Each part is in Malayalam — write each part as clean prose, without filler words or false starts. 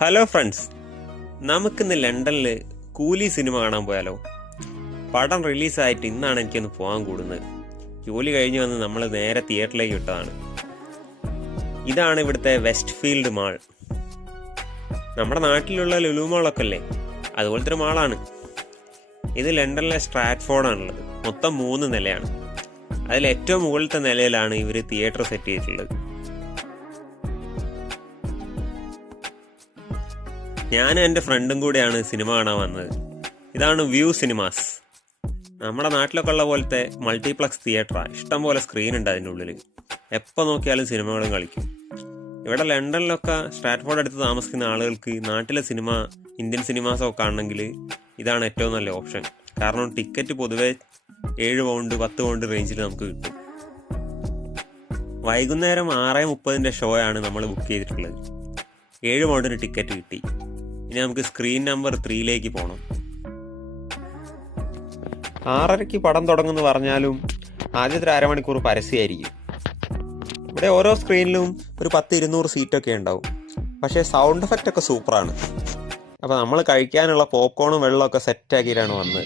ഹലോ ഫ്രണ്ട്സ്, നമുക്കിന്ന് ലണ്ടനിൽ കൂലി സിനിമ കാണാൻ പോയാലോ? പടം റിലീസായിട്ട് ഇന്നാണ് എനിക്കൊന്ന് പോകാൻ കൂടുന്നത്. ജോലി കഴിഞ്ഞ് വന്ന് നമ്മൾ നേരെ തിയേറ്ററിലേക്ക് വിട്ടതാണ്. ഇതാണ് ഇവിടുത്തെ വെസ്റ്റ് ഫീൽഡ് മാൾ. നമ്മുടെ നാട്ടിലുള്ള ലുലു മാളൊക്കെ അല്ലേ, അതുപോലത്തെ ഒരു മാളാണ് ഇത്. ലണ്ടനിലെ സ്ട്രാറ്റ്ഫോർഡാണുള്ളത്. മൊത്തം 3 നിലയാണ്. അതിൽ ഏറ്റവും മുകളിലത്തെ നിലയിലാണ് ഇവർ തിയേറ്റർ സെറ്റ് ചെയ്തിട്ടുള്ളത്. ഞാനും എൻ്റെ ഫ്രണ്ടും കൂടെയാണ് സിനിമ കാണാൻ വന്നത്. ഇതാണ് വ്യൂ സിനിമാസ്. നമ്മുടെ നാട്ടിലൊക്കെ ഉള്ള പോലത്തെ മൾട്ടിപ്ലക്സ് തിയേറ്ററാണ്. ഇഷ്ടം പോലെ സ്ക്രീൻ ഉണ്ട് അതിൻ്റെ ഉള്ളിൽ. എപ്പോൾ നോക്കിയാലും സിനിമകളും കളിക്കും. ഇവിടെ ലണ്ടനിലൊക്കെ സ്ട്രാറ്റ്ഫോർഡ് അടുത്ത് താമസിക്കുന്ന ആളുകൾക്ക് നാട്ടിലെ സിനിമ, ഇന്ത്യൻ സിനിമാസൊക്കെ കാണണമെങ്കിൽ ഇതാണ് ഏറ്റവും നല്ല ഓപ്ഷൻ. കാരണം ടിക്കറ്റ് പൊതുവെ 7 പൗണ്ട് 10 പൗണ്ട് റേഞ്ചിൽ നമുക്ക് കിട്ടും. വൈകുന്നേരം 6:30 ഷോയാണ് നമ്മൾ ബുക്ക് ചെയ്തിട്ടുള്ളത്. 7 പൗണ്ടിന് ടിക്കറ്റ് കിട്ടി. ഇനി നമുക്ക് സ്ക്രീൻ നമ്പർ 3 പോകണം. 6:30 പടം തുടങ്ങുമെന്ന് പറഞ്ഞാലും ആദ്യത്തെ അരമണിക്കൂർ പരസ്യമായിരിക്കും. ഇവിടെ ഓരോ സ്ക്രീനിലും ഒരു 10-200 സീറ്റൊക്കെ ഉണ്ടാവും. പക്ഷേ സൗണ്ട് എഫക്റ്റ് ഒക്കെ സൂപ്പറാണ്. അപ്പോൾ നമ്മൾ കഴിക്കാനുള്ള പോപ്കോണും വെള്ളമൊക്കെ സെറ്റാക്കിയിട്ടാണ് വന്നത്.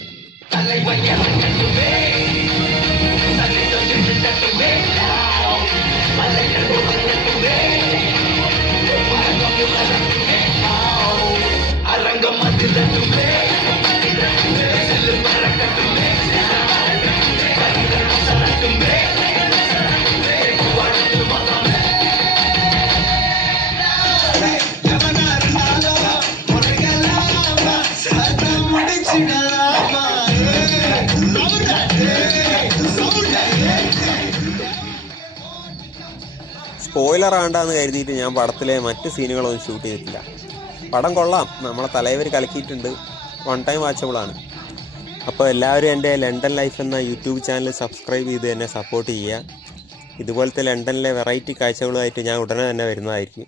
സ്പോയിലർ ആണ്ടാന്ന് കരുതിയിട്ട് ഞാൻ പടത്തിലെ മറ്റ് സീനുകളൊന്നും ഷൂട്ട് ചെയ്തിട്ടില്ല. പടം കൊള്ളാം, നമ്മളെ തലവർ കലക്കിയിട്ടുണ്ട്. 1 ടൈം വാച്ചബിളാണ്. അപ്പോൾ എല്ലാവരും എൻ്റെ ലണ്ടൻ ലൈഫ് എന്ന യൂട്യൂബ് ചാനൽ സബ്സ്ക്രൈബ് ചെയ്ത് എന്നെ സപ്പോർട്ട് ചെയ്യുക. ഇതുപോലത്തെ ലണ്ടനിലെ വെറൈറ്റി കാഴ്ചകളുമായിട്ട് ഞാൻ ഉടനെ തന്നെ വരുന്നതായിരിക്കും.